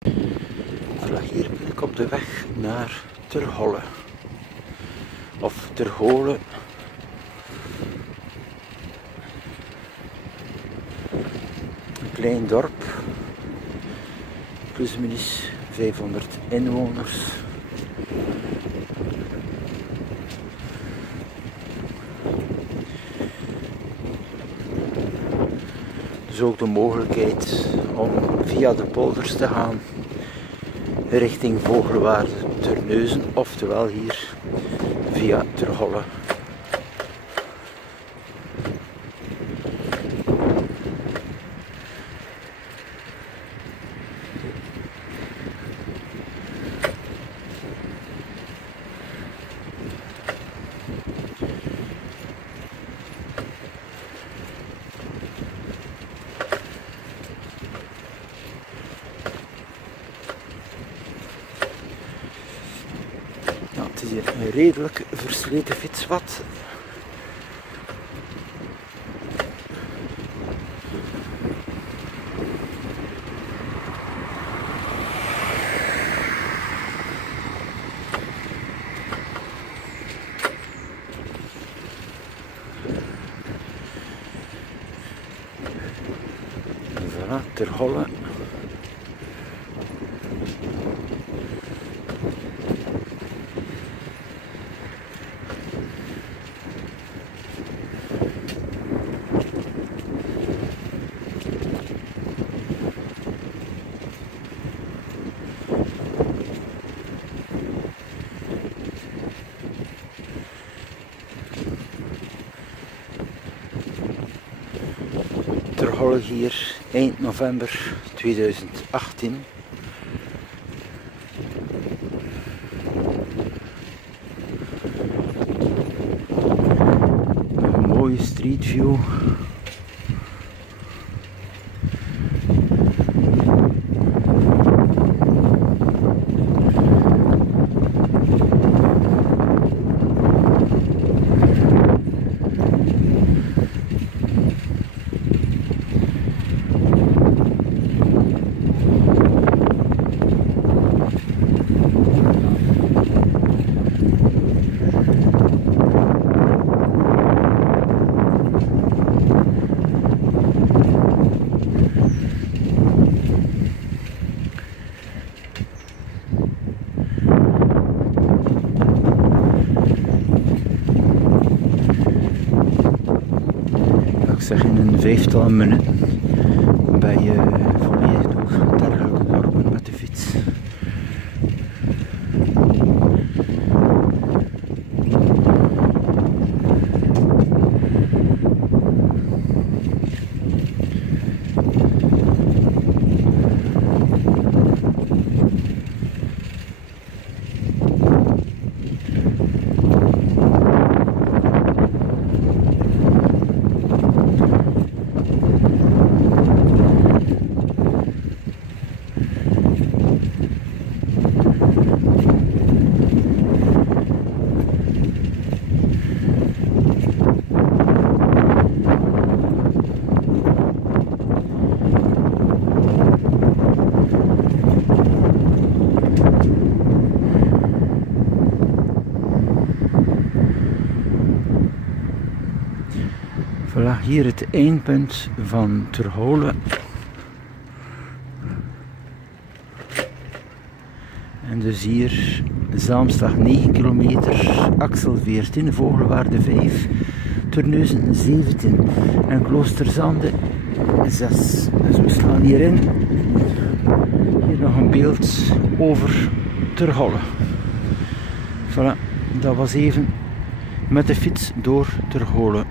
Voilà, hier ben ik op de weg naar Terholle. Of Terhole. Een klein dorp. Plusminus 500 inwoners. Dus ook de mogelijkheid om via de polders te gaan richting Vogelwaarde, Terneuzen, oftewel hier via Terholle. Het is hier een redelijk versleten fietspad. Voilà, Terholle. Terholle hier eind november 2018. Een mooie street view. Ik zeg in een 5-tal minuten ben je volledig door dergelijke dorpen met de fiets. Voilà, hier het eindpunt van Terholle. En dus hier Zaamstag 9 kilometer, Axel 14, Vogelwaarde 5, Terneuzen 17 en Kloosterzande 6. Dus we slaan hierin. Hier nog een beeld over Terholle. Voilà, dat was even met de fiets door Terholle.